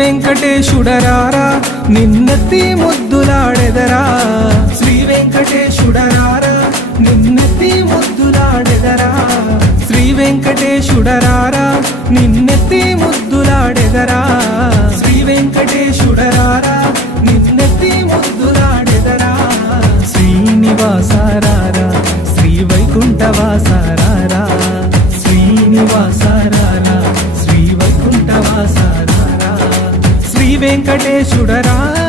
వెంకటేశుడరారా నిన్నెత్తి ముద్దులాడెదరా Shri వెంకటేశుడరారా నిన్నెత్తి ముద్దులాడెదరా Shri వెంకటేశుడరారా నిన్నెత్తి ముద్దులాడెదరా Shri వెంకటేశుడరారా నిన్నెత్తి ముద్దులాడెదరా శ్రీనివాసారారా Shri వైకుంఠవాసారారా శ్రీనివాసారారా Shri వైకుంఠవాసారారా Shri వెంకటేశుడరారా